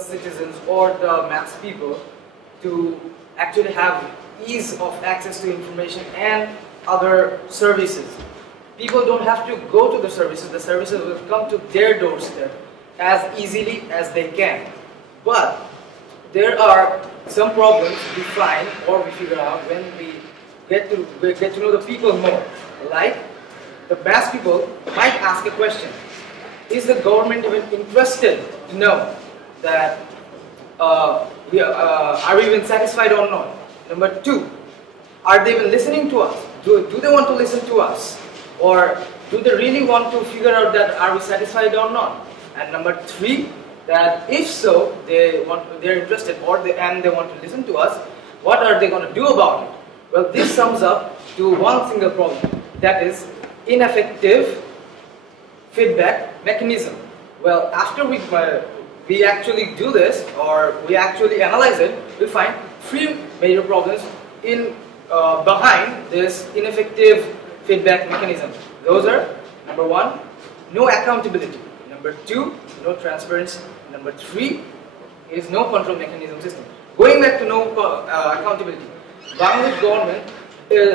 citizens or the mass people to actually have ease of access to information and other services. People don't have to go to the services will come to their doorstep as easily as they can. But there are some problems we find or we figure out when we get to know the people more. Like, the mass people might ask a question: is the government even interested to know that are we even satisfied or not? Number two, are they even listening to us? Do they want to listen to us? Or do they really want to figure out that are we satisfied or not? And number three, that if so, they're interested and they want to listen to us, what are they going to do about it? Well, this sums up to one single problem, that is ineffective feedback mechanism. Well, after we actually do this, or we actually analyze it, we find three major problems behind this ineffective feedback mechanism. Those are: number one, no accountability; number two, no transparency; number three is no control mechanism system. Going back to no accountability, Bangladesh government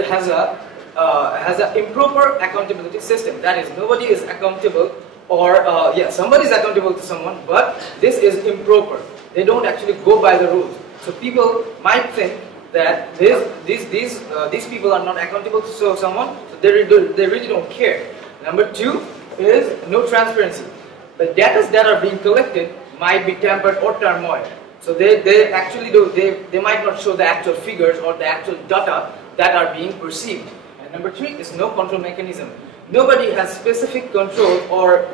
has an improper accountability system. That is, nobody is accountable, or somebody is accountable to someone, but this is improper. They don't actually go by the rules. So people might think that these people are not accountable to someone, so they really don't care. Number two is no transparency. The data that are being collected might be tampered or turmoil. So they might not show the actual figures or the actual data that are being perceived. And number three is no control mechanism. Nobody has specific control, or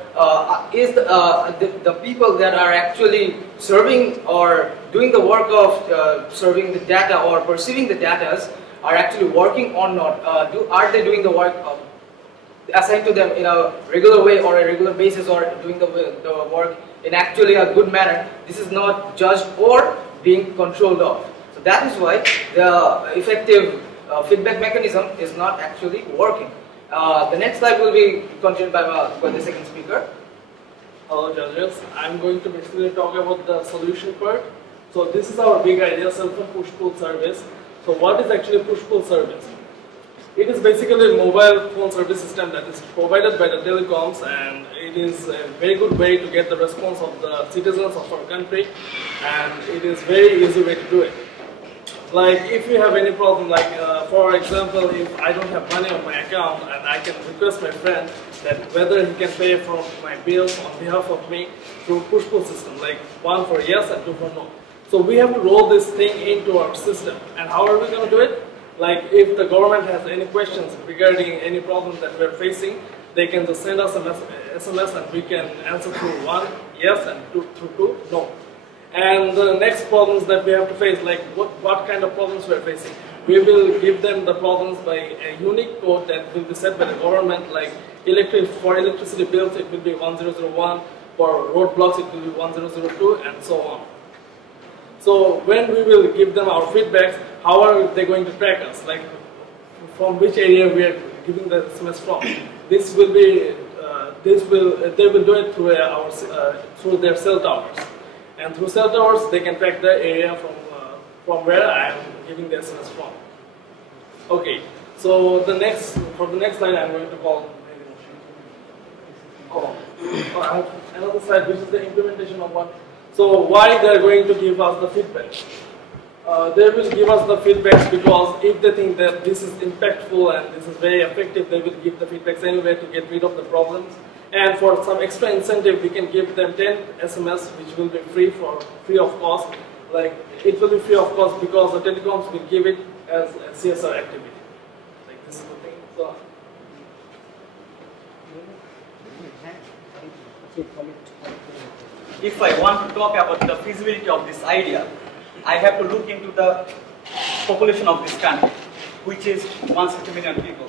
is the people that are actually serving or doing the work of serving the data or perceiving the data are actually working or not? Are they doing the work assigned to them in a regular way or a regular basis, or doing the work in actually a good manner? This is not judged or being controlled of. So that is why the effective feedback mechanism is not actually working. The next slide will be continued by the second speaker. Hello judges, I'm going to basically talk about the solution part. So this is our big idea, cell-phone push-pull service. So what is actually push-pull service? It is basically a mobile phone service system that is provided by the telecoms, and it is a very good way to get the response of the citizens of our country, and it is very easy way to do it. Like, if you have any problem, like for example, if I don't have money on my account, and I can request my friend that whether he can pay for my bills on behalf of me through push-pull system, like 1 for yes and 2 for no. So we have to roll this thing into our system. And how are we going to do it? Like, if the government has any questions regarding any problem that we're facing, they can just send us a SMS and we can answer through 1 yes and through 2 no. And the next problems that we have to face, like what kind of problems we are facing, we will give them the problems by a unique code that will be set by the government. Like for electricity bills, it will be 1001, for roadblocks, it will be 1002, and so on. So when we will give them our feedbacks, how are they going to track us? Like, from which area we are giving the SMS from? This will be, they will do it through through their cell towers. And through cell towers, they can track the area from where I am giving the SMS from. Okay, so for the next slide, I'm going to call. I have another slide, which is the implementation of one. So why they are going to give us the feedback? They will give us the feedbacks because if they think that this is impactful and this is very effective, they will give the feedbacks anyway to get rid of the problems. And for some extra incentive, we can give them 10 SMS, which will be free of cost. Like, it will be free of cost because the telecoms will give it as a CSR activity. Like, this is the thing. So, if I want to talk about the feasibility of this idea, I have to look into the population of this country, which is 160 million people.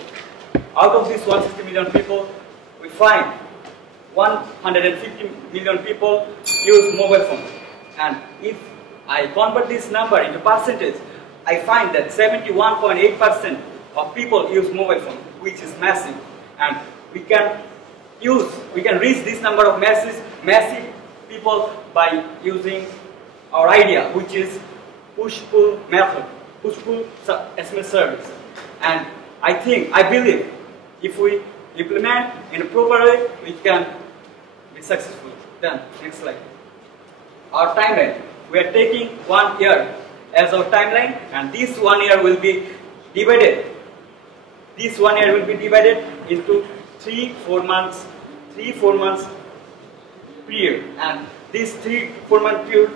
Out of this 160 million people, we find 150 million people use mobile phone. And if I convert this number into percentage, I find that 71.8% of people use mobile phone, which is massive. And we can reach this number of massive people by using our idea, which is push-pull method, push-pull SMS service. And I believe, if we implement in a proper way, we can be successful. Then, next slide. Our timeline. We are taking 1 year as our timeline, and this 1 year will be divided. This 1 year will be divided into 3-4 months period. And this 3-4 month period,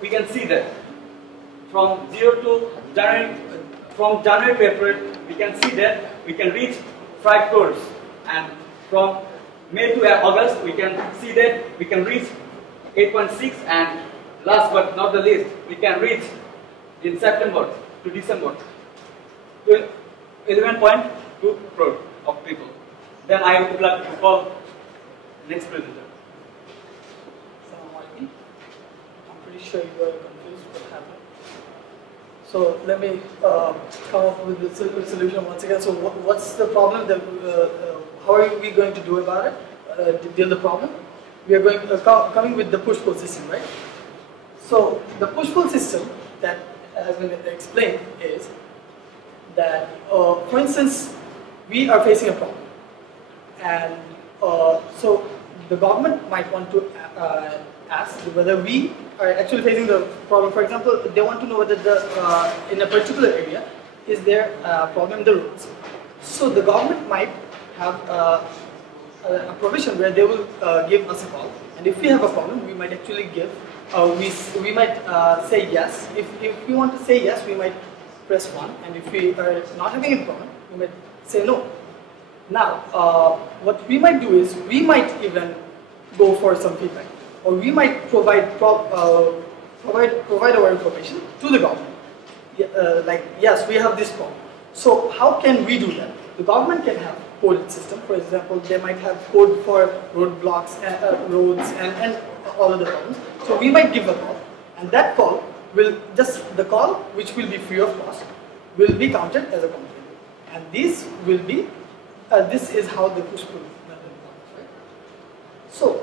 we can see that from January to April, we can see that we can reach 5 crores, and from May to August, we can see that we can reach 8.6, and last but not the least, we can reach in September to December to 11.2 crore of people. Then I would like to call next presenter. I'm pretty sure you are confused what happened. So let me come up with the solution once again. So what's the problem that how are we going to do about it? To deal the problem? We are going coming with the push-pull system, right? So the push-pull system that has been explained is that, for instance, we are facing a problem, and so the government might want to ask whether we are actually facing the problem. For example, they want to know whether in a particular area is there a problem in the roads. So the government might have a provision where they will give us a call, and if we have a problem, we might actually give. We might say yes. If we want to say yes, we might press 1, and if we are not having a problem, we might say no. Now, what we might do is we might even go for some feedback, or we might provide our information to the government. Like, yes, we have this problem. So how can we do that? The government can have coded system. For example, they might have code for roadblocks, roads, and all of the problems. So we might give a call, and that call will the call, which will be free of cost, will be counted as a complaint. And this will be this is how the push-pull method works, right? So,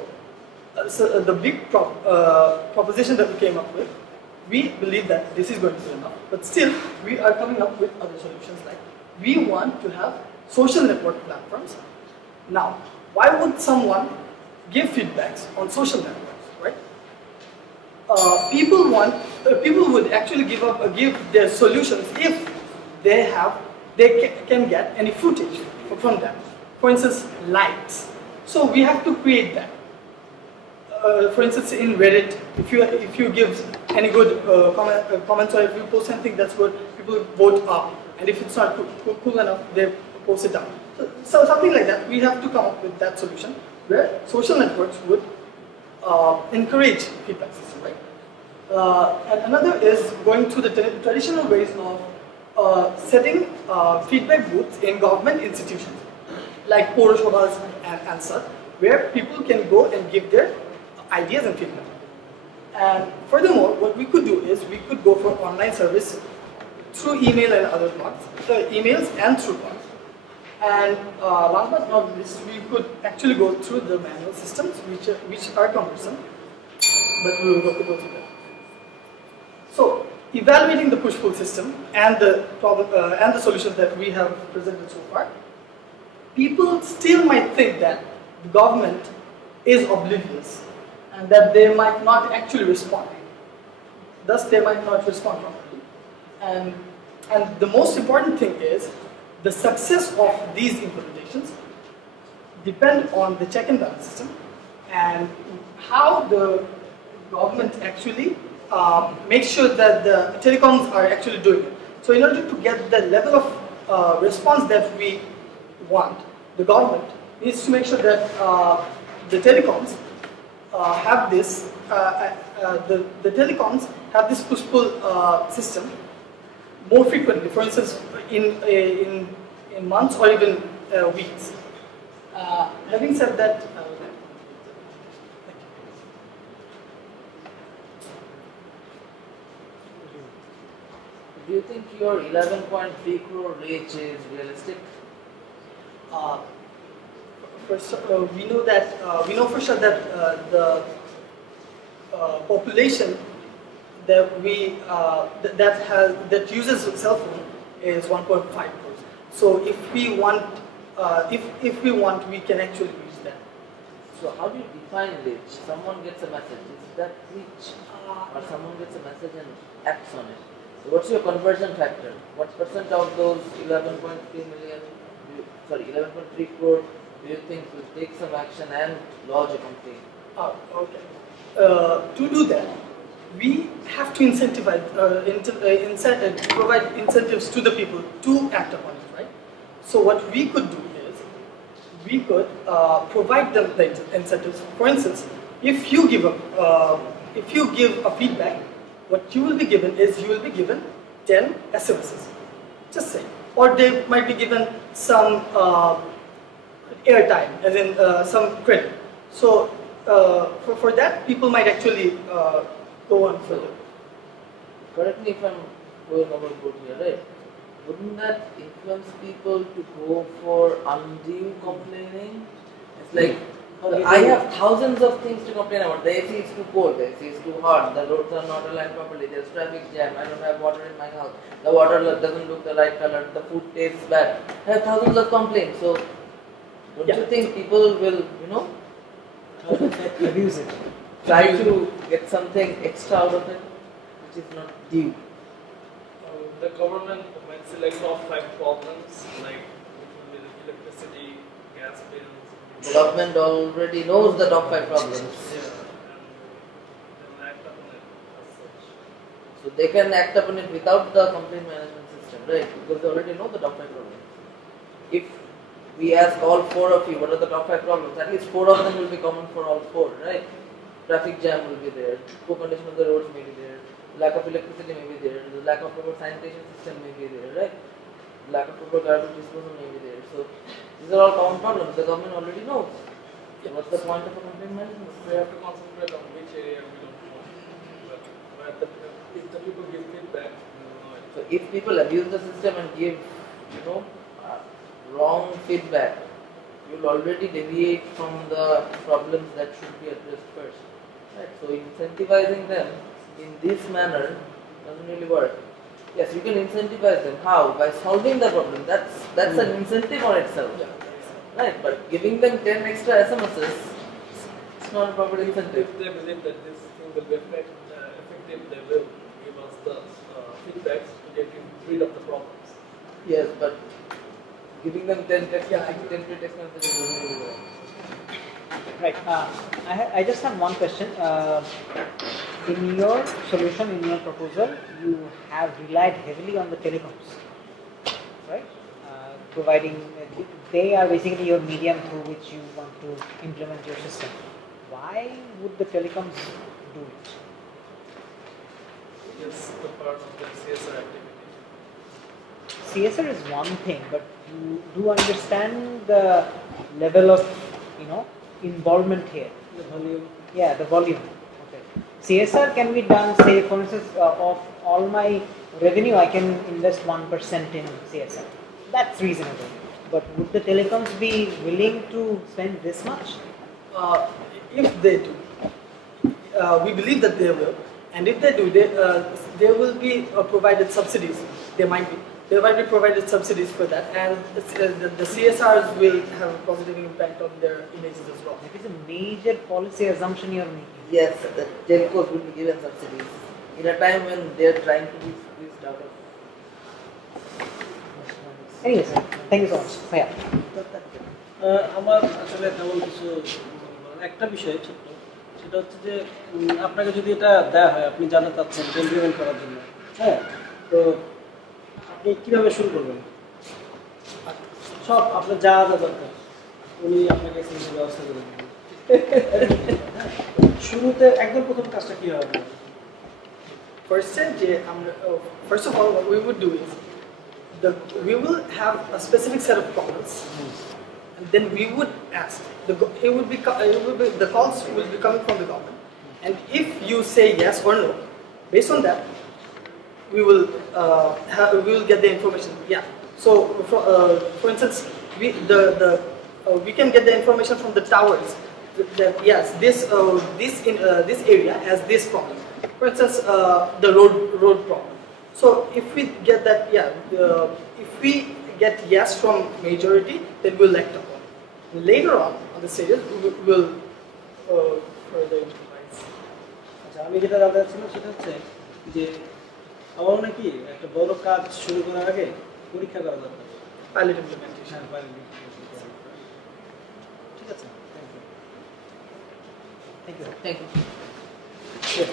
the big proposition that we came up with, we believe that this is going to be enough, but still we are coming up with other solutions. Like, we want to have social network platforms. Now, why would someone give feedbacks on social networks, right? People would actually give their solutions if they can get any footage from them. For instance, likes. So we have to create that. For instance, in Reddit, if you give any good comments, or if you post something that's good, people vote up, and if it's not cool enough, they post it down. So something like that. We have to come up with that solution where social networks would encourage feedback system, right? And another is going to the traditional ways of setting feedback booths in government institutions, like Poroshobhas and such, where people can go and give their ideas and feedback. And furthermore, what we could do is we could go for online service through email and other blogs, emails and through blogs. And last but not least, we could actually go through the manual systems, which are cumbersome, but we will go through that. So, evaluating the push-pull system and the problem and the solutions that we have presented so far, people still might think that the government is oblivious and that they might not actually respond. Thus, they might not respond properly. And the most important thing is the success of these implementations depend on the check and balance system and how the government actually makes sure that the telecoms are actually doing it. So in order to get the level of response that we want, the government needs to make sure that the telecoms have this the telecoms have this push-pull system more frequently. For instance, in months or even weeks. Having said that, do you think your 11.3 crore reach is realistic? We know that we know for sure that the population that uses a cell phone is 1.5 crores. So if we want, we can actually reach that. So how do you define reach? Someone gets a message, is that reach? Or someone gets a message and acts on it. So what's your conversion factor? What percent of those 11.3 crore do you think will take some action and lodge a complaint? Okay. To do that, we have to incentivize, provide incentives to the people to act upon it, right? So what we could do is, we could provide them the incentives. For instance, if you give a feedback, what you will be given is 10 SMSs, just say, or they might be given some airtime, as in some credit. So for that, people might actually go on further. Correct me if I'm going overboard here, right? Wouldn't that influence people to go for undue complaining? It's like, I have thousands of things to complain about. The AC is too cold, the AC is too hot, the roads are not aligned properly, there's traffic jam, I don't have water in my house, the water doesn't look the right color, the food tastes bad. I have thousands of complaints. So, don't you think people will, Abuse it. try to get something extra out of it, which is not due? The government might select top 5 problems, like which will be the electricity, gas bills. The government already knows the top 5 problems. Yeah, and act upon it as such. So they can act upon it without the complaint management system, right? Because they already know the top 5 problems. If we ask all 4 of you what are the top 5 problems, at least 4 of them will be common for all 4, right? Traffic jam will be there, poor condition of the roads may be there, lack of electricity may be there, the lack of proper sanitation system may be there, right? Lack of proper garbage disposal may be there. So these are all common problems. The government already knows. So what's the point of a complaint management? We have to concentrate on which area we don't know. But if the people give feedback, we will know it. So if people abuse the system and give, wrong feedback, you'll already deviate from the problems that should be addressed first. Right? So incentivizing them in this manner doesn't really work. Yes, you can incentivize them. How? By solving the problem. That's an incentive on itself. Right? But giving them 10 extra SMSs, it's not a proper incentive. If they believe that this thing will be effective, they will give us the feedbacks to get rid of the problems. Yes, but giving them 10 text messages will really work. Right. I just have one question. In your solution, in your proposal, you have relied heavily on the telecoms, right? They are basically your medium through which you want to implement your system. Why would the telecoms do it? It's the part of the CSR activity. CSR is one thing, but you do understand the level of, involvement here. The volume. Yeah, the volume. Okay. CSR can be done, say, for instance, of all my revenue, I can invest 1% in CSR. That's reasonable. But would the telecoms be willing to spend this much? If they do, we believe that they will. And if they do, there will be provided subsidies. There might be provided subsidies for that, and the CSRs will have a positive impact on their images as well. That is a major policy assumption you are making. Yes, the telcos will be given subsidies in a time when they are trying to be squeezed out of. Anyway, sir, thank you so much. Yeah. আমার আসলে তেমন কিছু একটা বিষয় ছোট্ট, সেটা হচ্ছে যে আপনাকে যদি এটা দেওয়া হয়, আপনি জানা চাচ্ছেন ইমপ্লিমেন্ট করার জন্য, হ্যাঁ, তো আপনি কীভাবে শুরু করবেন? সব আপনার যা যা দরকার উনি আপনাকে সেই ব্যবস্থা করে দেবেন। শুরুতে একদম প্রথম কাজটা কী হবে? First of all, what we would do is we will have a specific set of problems, and then we would ask. The calls will be coming from the government, and if you say yes or no, based on that, we will get the information. Yeah. So, for instance, we can get the information from the towers that yes, this area has this problem. For instance, the road problem. So if we get that, if we get yes from majority, then we'll act upon. Later on the stages, we will further improvise. আচ্ছা, আমি যেটা জানতে চাচ্ছিলাম সেটা হচ্ছে যে আমার নাকি একটা বড় কাজ শুরু করার আগে পরীক্ষা করা দরকার। Pilot implementation. হ্যাঁ, pilot implementation। ঠিক আছে, thank you. Thank you. Yes,